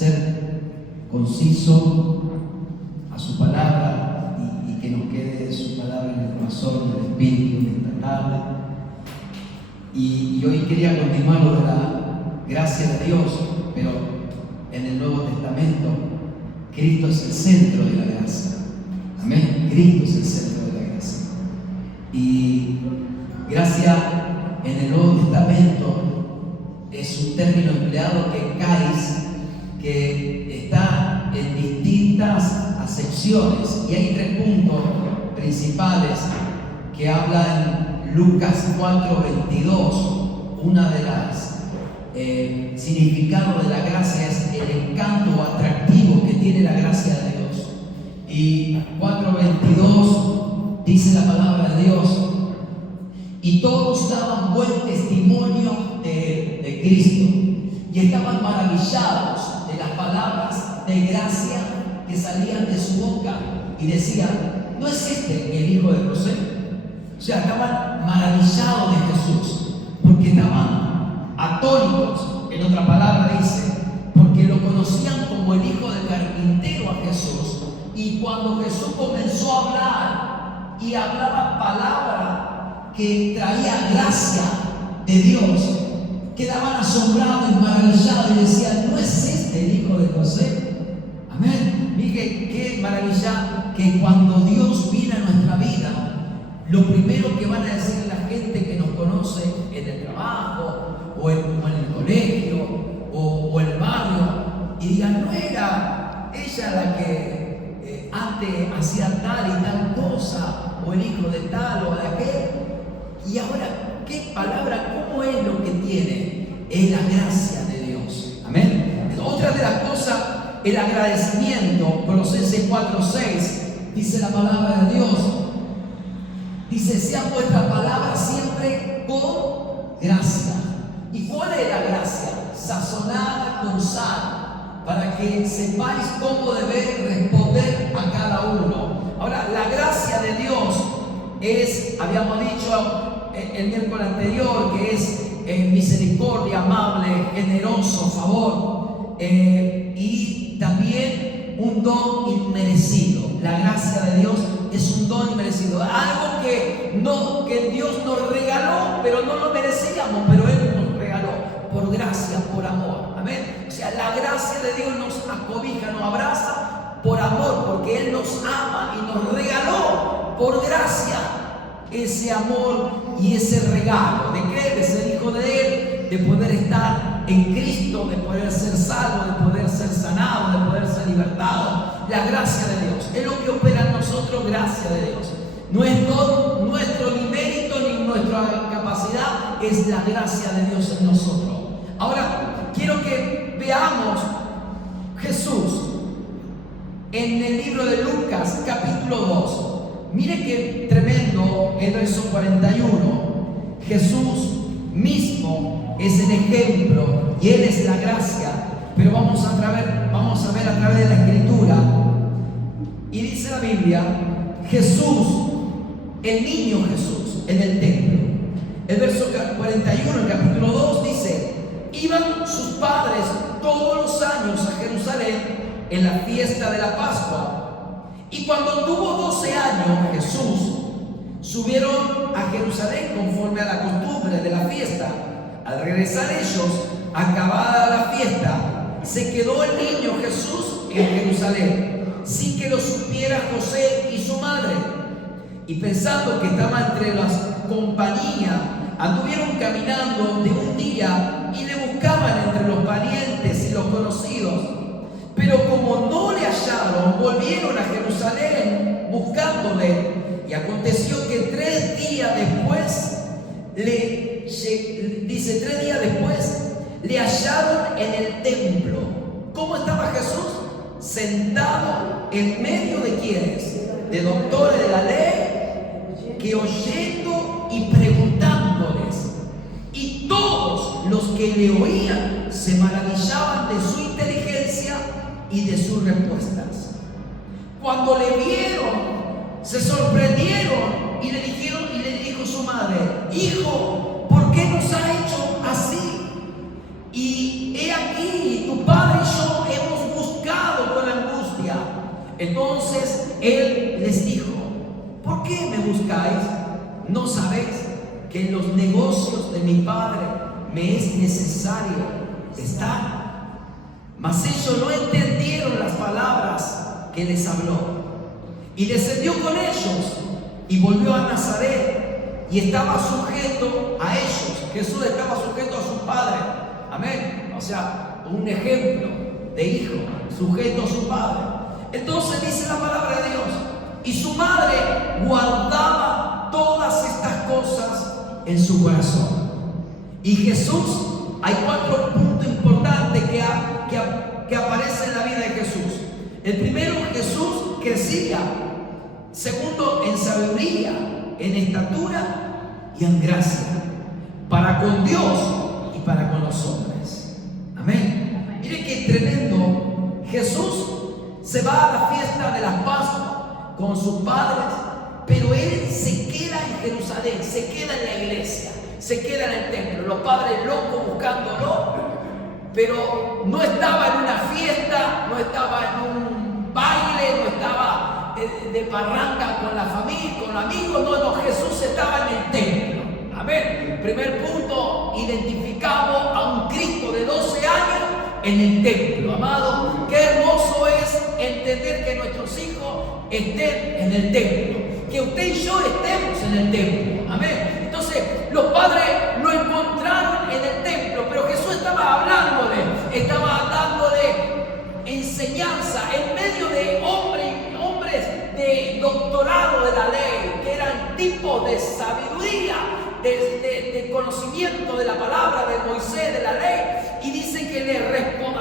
ser conciso a su palabra y que nos quede su palabra en el corazón, del espíritu, en esta tarde. Y hoy quería continuar lo de la gracia de Dios, pero en el Nuevo Testamento Cristo es el centro de la gracia. Amén. Cristo es el centro de la gracia. Y gracia en el Nuevo Testamento es un término empleado que caris, que está en distintas acepciones, y hay 3 puntos principales que hablan en Lucas 4:22. Una de las significados de la gracia es el encanto atractivo que tiene la gracia de Dios. Y 4:22 dice la palabra de Dios: y todos daban buen testimonio de Cristo, y estaban maravillados de las palabras de gracia que salían de su boca, y decían: ¿no es este el hijo de José? O sea, estaban maravillados de Jesús, porque estaban atónitos. En otra palabra dice, porque lo conocían como el hijo del carpintero a Jesús, y cuando Jesús comenzó a hablar y hablaba palabra que traía gracia de Dios, quedaban asombrados y maravillados y decían: ¿no es este el hijo de José? Amén. Mire qué maravilla que cuando Dios viene a nuestra vida, lo primero que van a decir la gente que nos conoce en el trabajo o en el colegio o en el barrio, y digan: ¿no era ella la que antes hacía tal y tal cosa, o el hijo de tal o de aquel? Y ahora, ¿qué palabra? ¿Cómo es lo que tiene? Es la gracia de Dios. Amén. Otra de las cosas, el agradecimiento. Colosenses 4:6 dice la palabra de Dios. Dice: sea vuestra palabra siempre con gracia. ¿Y cuál es la gracia? Sazonada con sal, para que sepáis cómo debéis responder a cada uno. Ahora, la gracia de Dios es, habíamos dicho el miércoles anterior, que es misericordia, amable, generoso, favor, y también un don inmerecido. La gracia de Dios es un don inmerecido, algo que Dios nos regaló, pero no lo merecíamos, pero Él nos regaló por gracia, por amor. Amén. O sea, la gracia de Dios nos acobija, nos abraza por amor, porque Él nos ama y nos regaló por gracia ese amor y ese regalo. ¿De qué? De ser hijo de Él, de poder estar en Cristo, de poder ser salvo, de poder ser sanado, de poder ser libertado. La gracia de Dios es lo que opera en nosotros. Gracia de Dios no es nuestro ni mérito ni nuestra capacidad, es la gracia de Dios en nosotros. Ahora quiero que veamos Jesús en el libro de Lucas capítulo 2. Mire qué tremendo el verso 41. Jesús mismo es el ejemplo y Él es la gracia, pero vamos a ver a través de la Escritura. Y dice la Biblia: Jesús, el niño Jesús, en el templo. El verso 41, el capítulo 2 dice: iban sus padres todos los años a Jerusalén en la fiesta de la Pascua. Y cuando tuvo 12 años, Jesús subieron a Jerusalén conforme a la costumbre de la fiesta. Al regresar ellos, acabada la fiesta, se quedó el niño Jesús en Jerusalén, sin que lo supiera José y su madre. Y pensando que estaba entre las compañías, anduvieron caminando de un día y le buscaban entre los parientes y los conocidos. Pero como no le hallaron, volvieron a Jerusalén buscándole. Y aconteció que 3 días después, le hallaron en el templo. ¿Cómo estaba Jesús? Sentado en medio de quienes, de doctores de la ley, que oyendo y preguntándoles. Y todos los que le oían se maravillaban de su inteligencia y de sus respuestas. Cuando le vieron, se sorprendieron y le dijo su madre: hijo, ¿por qué nos ha hecho así? Y he aquí, tu padre y yo hemos Entonces Él les dijo: ¿por qué me buscáis? ¿No sabéis que en los negocios de mi Padre me es necesario estar? Mas ellos no entendieron las palabras que les habló. Y descendió con ellos y volvió a Nazaret y estaba sujeto a ellos. Jesús estaba sujeto a su Padre. Amén. O sea, un ejemplo de hijo sujeto a su Padre. Entonces dice la palabra de Dios: y su madre guardaba todas estas cosas en su corazón. Y Jesús, hay 4 puntos importantes que aparecen en la vida de Jesús. El primero, Jesús crecía. Segundo, en sabiduría, en estatura y en gracia, para con Dios y para con los hombres. Amén. Mire qué tremendo. Jesús se va a la fiesta de las Pascuas con sus padres, pero Él se queda en Jerusalén, se queda en la iglesia, se queda en el templo. Los padres locos buscándolo, pero no estaba en una fiesta, no estaba en un baile, no estaba de parranda con la familia, con amigos. No, Jesús estaba en el templo. Amén. Primer punto, identificamos a un Cristo de 12 años en el templo. Amado, qué hermoso es entender que nuestros hijos estén en el templo, que usted y yo estemos en el templo. Amén. Entonces los padres lo encontraron en el templo, pero Jesús estaba dándole enseñanza en medio de hombres de doctorado de la ley, que eran tipos de sabiduría, de conocimiento de la palabra de Moisés, de la ley. Y dicen que le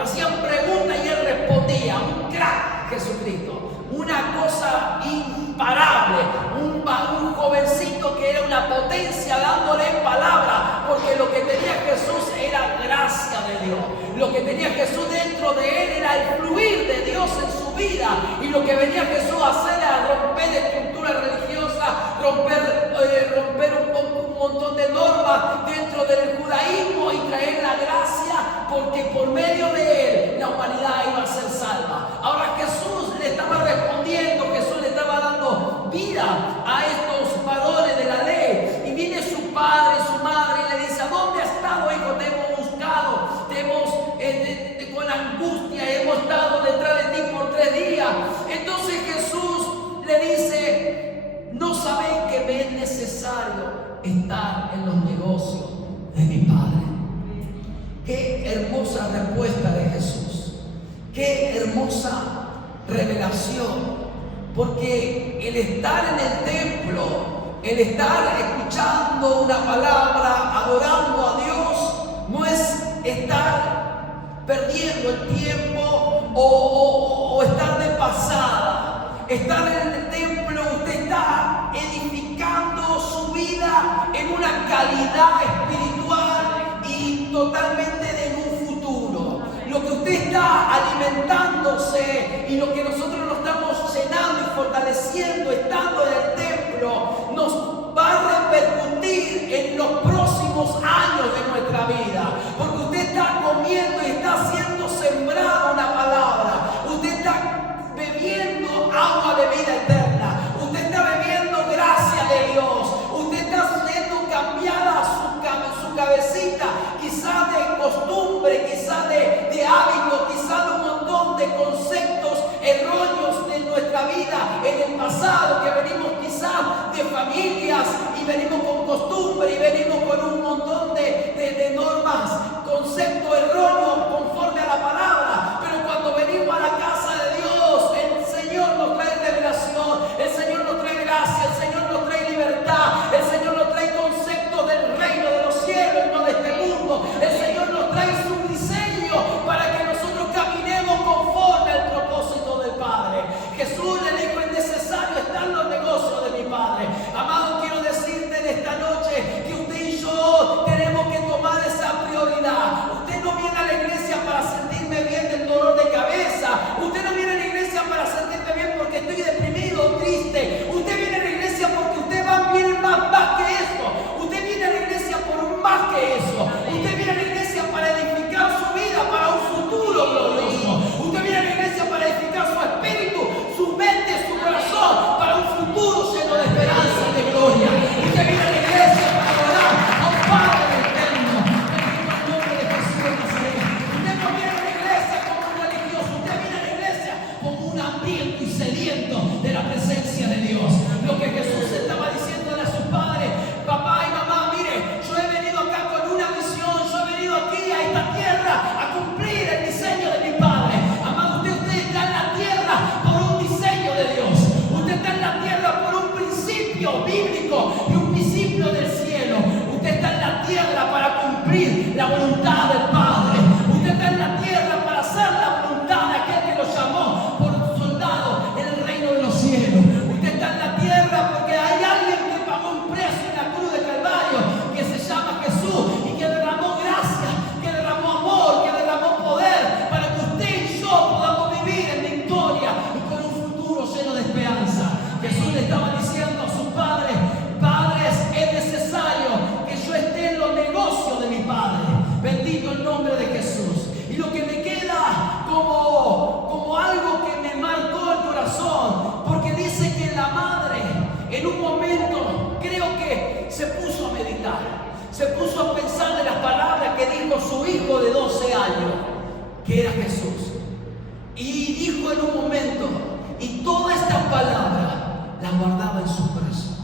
hacían preguntas y él respondía. Un crack, Jesucristo, una cosa imparable, un jovencito que era una potencia dándole palabra, porque lo que tenía Jesús era gracia de Dios. Lo que tenía Jesús dentro de él era el fluir de Dios en su vida, y lo que venía Jesús a hacer era romper estructuras religiosas, romper un montón de normas dentro del judaísmo y traer la gracia, porque por medio de él la humanidad iba a ser salva. Ahora Jesús le estaba respondiendo, Jesús le estaba dando vida a estos varones de la ley, y viene su padre, su madre, y le dice: ¿a dónde has estado, hijo? Te hemos buscado, te hemos con angustia, hemos estado detrás de ti por 3 días. Entonces Jesús le dice: ¿no saben que me es necesario estar en los negocios de mi Padre? Qué hermosa respuesta de Jesús, qué hermosa revelación, porque el estar en el templo, el estar escuchando una palabra, adorando a Dios, no es estar perdiendo el tiempo o estar de pasada. Estar en el templo, usted está edificando su vida en una calidad espiritual y totalmente en un futuro. Lo que usted está alimentándose y lo que nosotros nos estamos llenando y fortaleciendo estando en el templo nos va a repercutir en los próximos años de nuestra vida, porque usted está comiendo y está siendo sembrada una palabra. Usted está bebiendo agua de vida eterna, usted está bebiendo gracia de Dios, usted está siendo cambiada su cabecita, quizás de costumbre, quizás de hábito, quizás de un montón de conceptos erróneos de nuestra vida en el pasado, que venimos quizás de familias y venimos con costumbre y venimos con un montón de normas, conceptos erróneos conforme a la palabra. Pero cuando venimos a la casa de Dios, el Señor nos trae revelación, el Señor nos trae gracia, el Señor nos trae libertad, el Señor nos trae conceptos del reino de los cielos y no de este mundo. El Señor nos trae su diseño para que nosotros caminemos conforme al propósito del Padre. Jesús le dijo: es necesario estar en los negocios de mi Padre. Amado, quiero decirte en esta noche que usted y yo tenemos que tomar esa prioridad. Usted no viene a la iglesia se puso a meditar, se puso a pensar de las palabras que dijo su hijo de 12 años, que era Jesús. Y dijo en un momento, y toda esta palabra la guardaba en su corazón.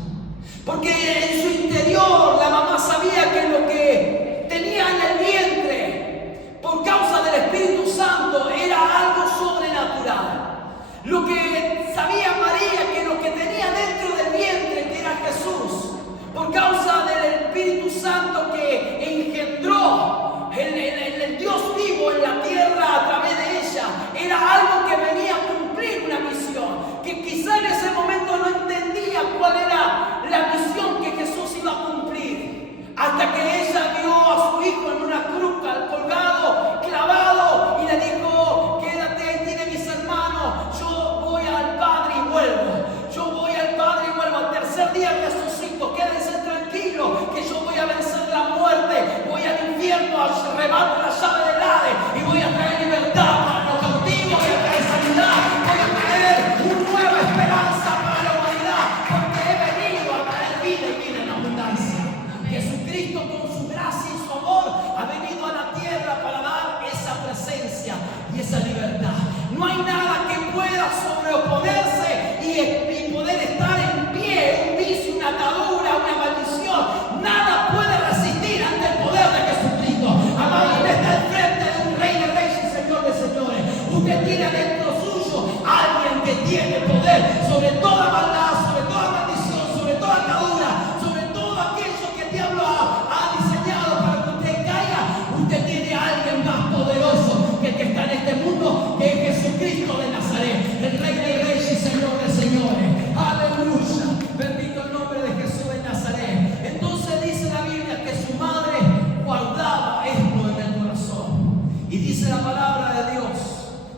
Porque en su interior la mamá sabía que lo que tenía en el vientre, por causa del Espíritu Santo, era algo sobrenatural. Lo que sabía María, que lo que tenía dentro del vientre, que era Jesús, por causa del Espíritu Santo que engendró el Dios vivo en la tierra a través de ella, era algo que venía a cumplir una misión, que quizá en ese momento no entendía cuál era la misión que Jesús iba a cumplir, hasta que ella vio a su hijo en una cruz colgado, clavado, y le dijo: quédate, tiene mis hermanos, yo voy al Padre y vuelvo, yo voy al Padre y vuelvo, al tercer día resucito, quédense tranquilos, que yo voy a vencer la muerte, voy al infierno, arrebato la llave del Hades y voy a traer libertad para los cautivos, voy a traer sanidad, voy a traer una nueva esperanza para la humanidad, porque he venido a traer vida y vida en abundancia. Jesucristo, con su gracia y su amor, ha venido a la tierra para dar esa presencia y esa libertad. No hay nada que pueda sobreoponerse y poder estar en pie, un vicio, una atadura, una maldición. Nada puede resistir ante el poder de Jesucristo. Amado, usted está enfrente de un Rey de Reyes y Señor de Señores. Usted tiene dentro suyo alguien que tiene poder sobre toda maldad, sobre toda maldición, sobre toda atadura, sobre todo aquello que el diablo ha diseñado para que usted caiga. Usted tiene a alguien más poderoso que el que está en este mundo, que es Jesucristo de Nazaret, el Rey de Reyes y Señor de Señores. Aleluya, bendito el nombre de Jesús de Nazaret. Entonces dice la Biblia que su madre guardaba esto en el corazón. Y dice la palabra de Dios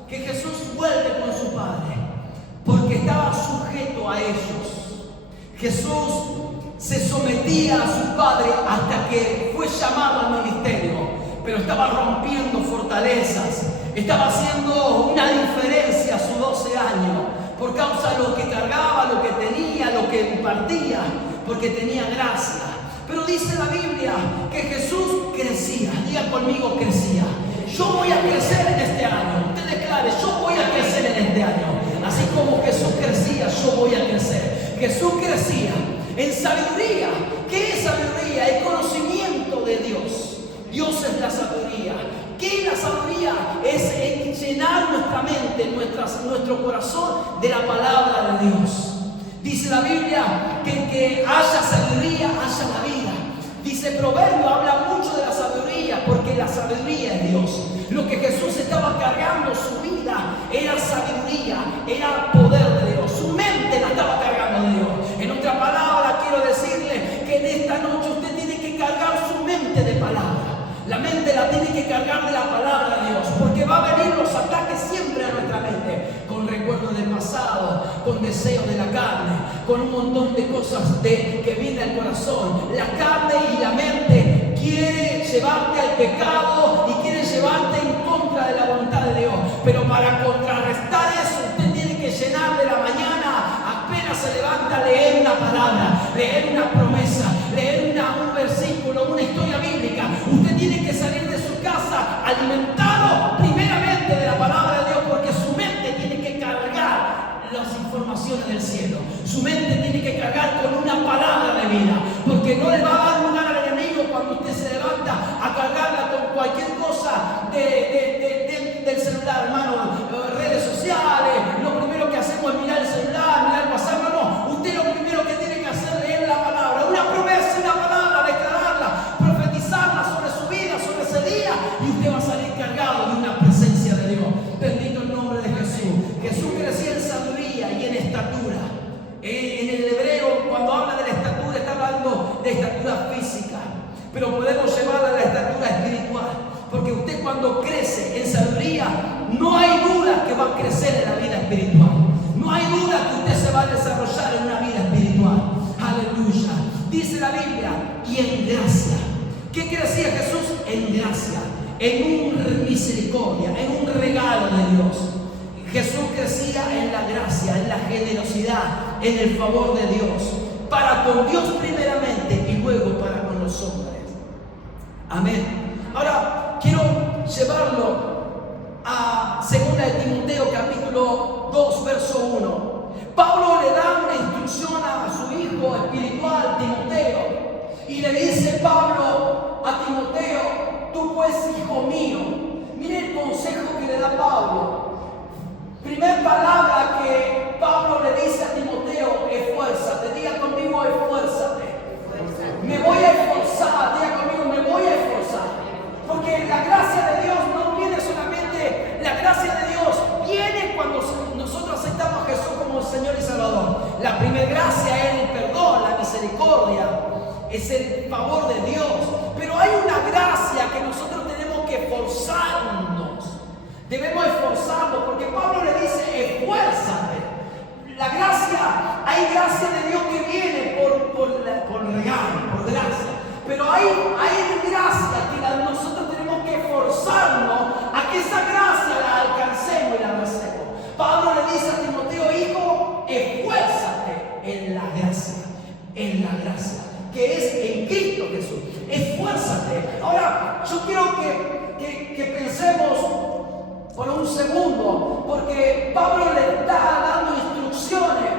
que Jesús vuelve con su padre porque estaba sujeto a ellos. Jesús se sometía a su padre hasta que fue llamado al ministerio, pero estaba rompiendo fortalezas, estaba haciendo una diferencia a sus 12 años por causa de lo que cargaba, lo que tenía, lo que impartía, porque tenía gracia. Pero dice la Biblia que Jesús crecía. Diga conmigo: crecía. Yo voy a crecer en este año. Usted declare: yo voy a crecer en este año. Así como Jesús crecía, yo voy a crecer. Jesús crecía en sabiduría. ¿Qué es sabiduría? El conocimiento de Dios. Dios es la sabiduría. ¿Qué es la sabiduría? Es llenar nuestra mente, nuestro corazón de la palabra de Dios. Dice la Biblia que haya sabiduría, haya la vida. Dice Proverbio, habla mucho de la sabiduría, porque la sabiduría es Dios. Lo que Jesús estaba cargando, su vida, era sabiduría, era poder de Dios. Su mente la estaba cargando de Dios. En otra palabra, quiero decirle que en esta noche usted tiene que cargar su mente de palabra. La mente la tiene que cargar de la palabra de Dios, porque va a venir los ataques siempre a nuestra mente, con recuerdos del pasado, con deseos de la carne, con un montón de cosas que viene al corazón. La carne y la mente quiere llevarte al pecado y quiere llevarte en contra de la voluntad de Dios, pero para contrarrestar eso usted tiene que llenar de la mañana, apenas se levanta, leer una palabra, leer una promesa, leer un versículo, una historia bíblica. Usted tiene que salir de su casa alimentado primeramente de la palabra de Dios, porque su mente tiene que cargar las informaciones del cielo. Su mente tiene que cargar con una palabra de vida, porque no le va a dar lugar al enemigo cuando usted se levanta a cargarla con cualquier cosa del celular, hermano, redes sociales. Lo primero que hacemos es mirar el celular, mirar el WhatsApp. No, usted lo primero que tiene que hacer es leer la palabra, una promesa, una palabra, declararla, profetizarla sobre su vida, sobre ese día, y usted va a salir cargado de una presencia de Dios. Bendito el nombre de Jesús. Jesús crecía en sabiduría y en estatura. En el hebreo, cuando habla de la estatura, está hablando de estatura física, pero podemos llevarla a la estatura espiritual, porque usted cuando crece en sabiduría, no hay duda que va a crecer en la vida espiritual. No hay duda que usted se va a desarrollar en una vida espiritual. Aleluya. Dice la Biblia, y en gracia. ¿Qué crecía Jesús? En gracia, en una misericordia, en un regalo de Dios. Jesús crecía en la gracia, en la generosidad, en el favor de Dios, para con Dios primeramente y luego los hombres. Amén. Ahora quiero llevarlo a 2 de Timoteo capítulo 2 verso 1. Pablo le da una instrucción a su hijo espiritual Timoteo y le dice Pablo a Timoteo: tú pues, hijo mío. Mire el consejo que le da Pablo. Primer palabra que Pablo le dice a Timoteo: esfuérzate. Diga conmigo: esfuérzate. Me voy a esforzar. Diga conmigo: me voy a esforzar. Porque la gracia de Dios no viene solamente, la gracia de Dios viene cuando nosotros aceptamos a Jesús como Señor y Salvador. La primera gracia es el perdón, la misericordia, es el favor de Dios. Pero hay una gracia que nosotros tenemos que esforzarnos. Debemos esforzarnos porque Pablo le dice: esfuérzate. La gracia, hay gracia de Dios que viene por regalo, por gracia. Pero hay gracia que nosotros tenemos que esforzarnos a que esa gracia la alcancemos y la abracemos. Pablo le dice a Timoteo: hijo, esfuérzate en la gracia, que es en Cristo Jesús. Esfuérzate. Ahora, yo quiero que pensemos por un segundo, porque Pablo le está dando instrucciones,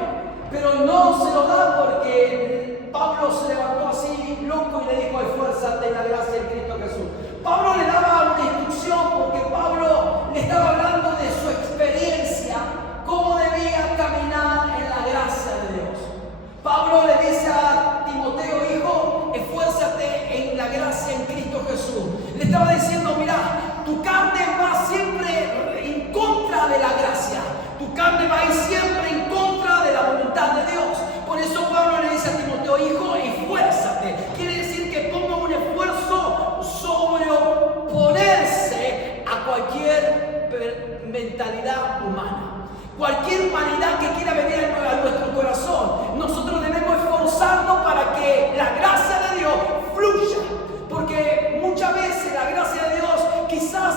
pero no se lo da porque Pablo se levantó así loco y le dijo: esfuérzate en la gracia de Cristo Jesús. Pablo le daba una instrucción porque Pablo le estaba hablando de su experiencia, cómo debía caminar en la gracia de Dios. Pablo le dice a Timoteo: hijo, esfuérzate en la gracia en Cristo Jesús. Le estaba diciendo: mira, tu carne va siempre en contra de la gracia. Tu carne va a ir siempre en contra de la voluntad de Dios. Por eso Pablo le dice a Timoteo: hijo, esfuérzate. Quiere decir que ponga un esfuerzo sobre oponerse a cualquier mentalidad humana. Cualquier humanidad que quiera venir a nuestro corazón, nosotros debemos esforzarnos para que la gracia de Dios fluya. Porque muchas veces la gracia de Dios quizás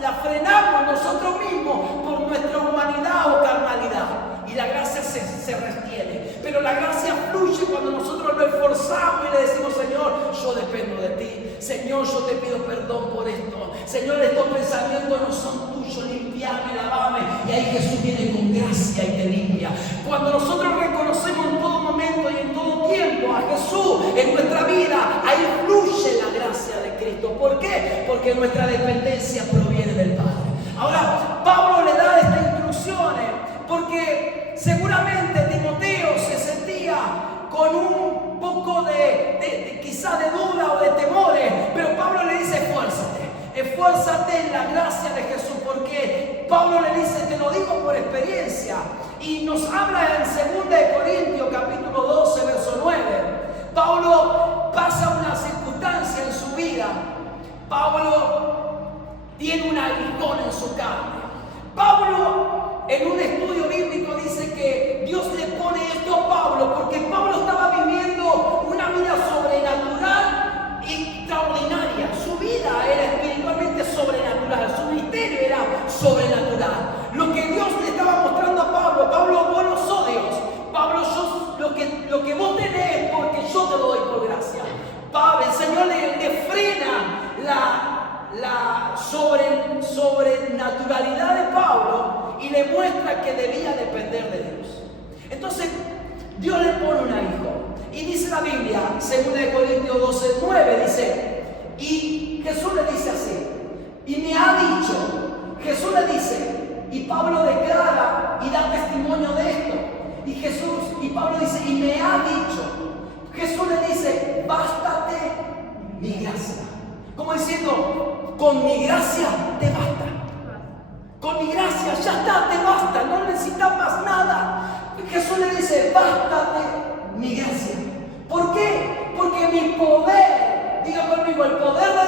la frenamos nosotros mismos por nuestra humanidad o carnalidad. Y la gracia se retiene. Pero la gracia fluye cuando nosotros lo esforzamos y le decimos: Señor, yo dependo de ti. Señor, yo te pido perdón por esto. Señor, estos pensamientos no son tuyos. Limpiame, lavame. Y ahí Jesús viene con gracia y te limpia. Cuando nosotros reconocemos en todo momento y en todo tiempo a Jesús en nuestra vida, ahí fluye la gracia de Cristo. ¿Por qué? Porque nuestra dependencia proviene del Padre. Ahora, Pablo le da estas instrucciones porque seguramente Timoteo se sentía con un poco quizá de duda o de temores, pero Pablo le dice: esfuérzate en la gracia de Jesús, porque Pablo le dice: te lo digo por experiencia. Y nos habla en 2 de Corintios capítulo 12 verso 9. Pablo pasa una circunstancia en su vida. Pablo tiene un aguijón en su carne. Pablo, en un estudio bíblico, dice que Dios le pone esto a Pablo porque Pablo estaba viviendo una vida sobrenatural y extraordinaria. Su vida era espiritualmente sobrenatural, su ministerio era sobrenatural. Lo que Dios le estaba mostrando a Pablo: Pablo, vos no sos Dios. Pablo, lo que vos tenés es porque yo te lo doy por gracia. Pablo, el Señor le frena la sobrenaturalidad de Pablo y le muestra que debía depender de Dios. Entonces Dios le pone un aguijón y dice la Biblia, 2 de Corintios 12, 9, dice: y Jesús le dice así, y me ha dicho, Jesús le dice, y Pablo declara y da testimonio de esto, y Pablo dice: y me ha dicho, Jesús le dice: bástate mi gracia. Como diciendo: con mi gracia te basta. Con mi gracia ya está, te basta, no necesitas más nada. Jesús le dice: bástate mi gracia. ¿Por qué? Porque mi poder, diga conmigo, el poder de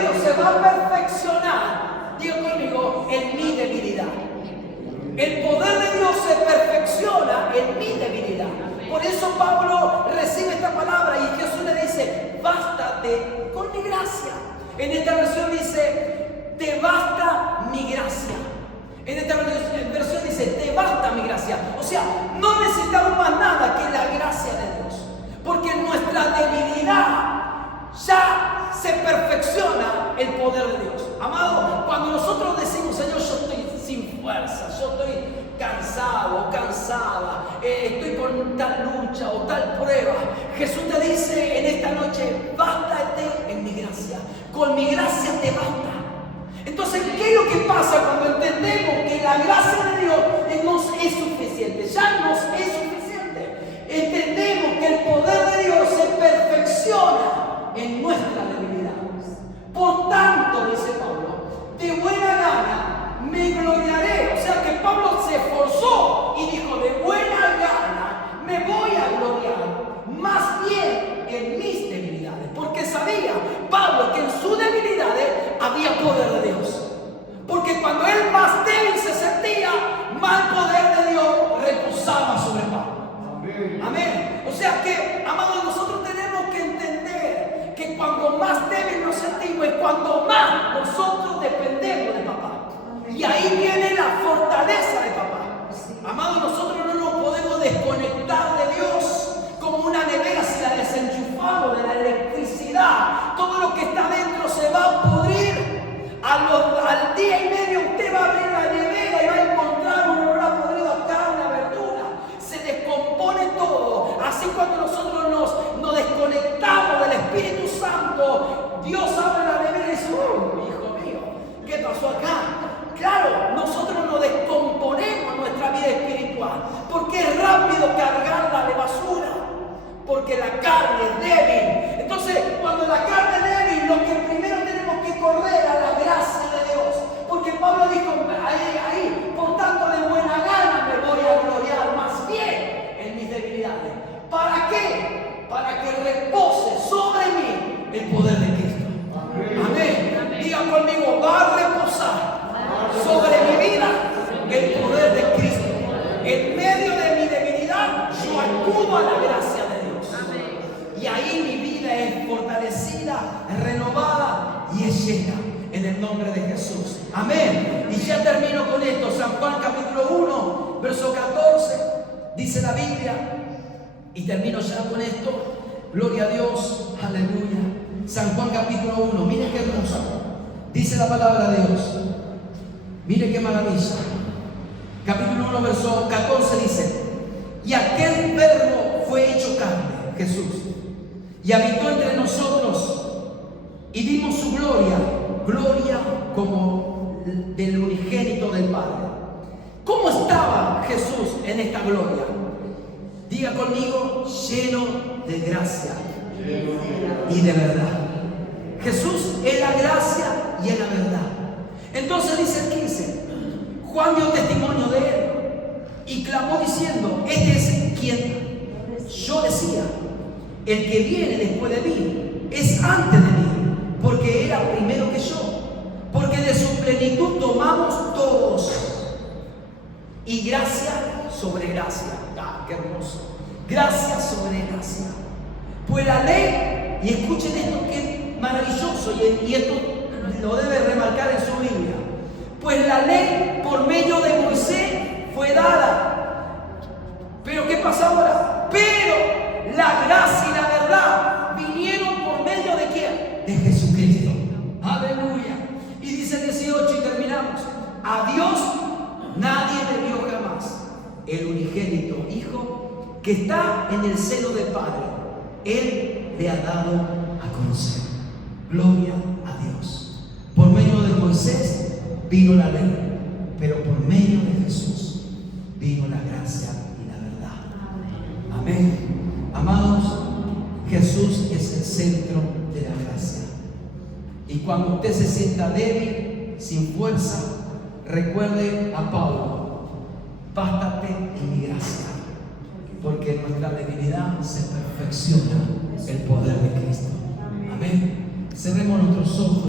Dios se va a perfeccionar, diga conmigo, en mi debilidad. El poder de Dios se perfecciona en mi debilidad. Por eso Pablo recibe esta palabra y Jesús le dice: bástate con mi gracia. En esta versión dice: te basta mi gracia. En esta versión dice: te basta mi gracia. O sea, no necesitamos más nada que la gracia de Dios. Porque nuestra el poder de Dios. Amado, cuando nosotros decimos, Señor, yo estoy sin fuerza, yo estoy cansado o cansada, estoy con tal lucha o tal prueba, Jesús te dice en esta noche, bástate en mi gracia, con mi gracia te basta. Entonces, ¿qué es lo que pasa cuando entendemos que la gracia de Dios nos es suficiente? Ya nos es suficiente. Entendemos que el poder de Dios se perfecciona en nuestra debilidad. Por tanto, dice Pablo, de buena gana me gloriaré. O sea que Pablo se esforzó y dijo, de buena gana me voy a gloriar, más bien en mis debilidades. Porque sabía Pablo que en sus debilidades había poder de Dios. Porque cuando él más débil se sentía, más poder de Dios reposaba sobre Pablo. Amén. O sea que, amados, nosotros tenemos que entender que cuando más débil nos sentimos es cuando más nosotros dependemos de papá. Y ahí viene la fortaleza de papá. Amados, nosotros no nos podemos desconectar de Dios como una nevera. Si la desenchufamos de la electricidad, todo lo que está dentro se va a pudrir. Al día y medio usted va a abrir la nevera y va a encontrar un olor a podrido a carne, a verdura. Se descompone todo. Así cuando nosotros nos desconectamos del Espíritu Santo, Dios abre la nevera y dice, hijo mío, ¿qué pasó acá? Claro, nosotros nos descomponemos nuestra vida espiritual porque es rápido cargarla de basura, porque la carne es débil. Entonces, cuando la carne es débil, lo que primero tenemos que correr a la gracia de Dios, porque Pablo dijo ahí, por tanto de buena gana me voy a gloriar más bien en mis debilidades. ¿Para qué? Para que repose sobre mí el poder de Cristo. Amén. Diga conmigo, va a reposar sobre mi vida el poder de Cristo. En medio de mi debilidad, yo acudo a la gracia de Dios. Y ahí mi vida es fortalecida, es renovada y es llena en el nombre de Jesús. Amén. Y ya termino con esto. San Juan capítulo 1, verso 14, dice la Biblia, y termino ya con esto. Gloria a Dios, aleluya. San Juan capítulo 1, mire qué hermoso. Dice la palabra de Dios. Mire qué maravilla. Capítulo 1, verso 14 dice, y aquel verbo fue hecho carne, Jesús, y habitó entre nosotros, y vimos su gloria, gloria como del unigénito del Padre. ¿Cómo estaba Jesús en esta gloria? Diga conmigo, lleno de gracia y de verdad. Jesús es la gracia y es la verdad. Entonces dice el 15, Juan dio testimonio de él y clamó diciendo, este es quien yo decía, el que viene después de mí es antes de mí, porque era primero que yo, porque de su plenitud tomamos todos, y gracia sobre gracia. Qué hermoso. Gracia sobre gracia. Pues la ley, y escuchen esto que es maravilloso, y esto lo debe remarcar en su Biblia. Pues la ley por medio de Moisés fue dada. Pero ¿qué pasa ahora? Pero la gracia y la verdad vinieron por medio de ¿quién? De Jesucristo. Aleluya. Y dice 18 y terminamos. A Dios nadie le vio jamás. El unigénito Hijo que está en el seno del Padre, Él le ha dado a conocer. Gloria a Dios. Por medio de Moisés vino la ley, pero por medio de Jesús vino la gracia y la verdad. Amén. Amados, Jesús es el centro de la gracia. Y cuando usted se sienta débil, sin fuerza, recuerde a Pablo, bástate en mi gracia, porque en nuestra debilidad se perfecciona el poder de Cristo. Amén. Cerremos nuestros ojos.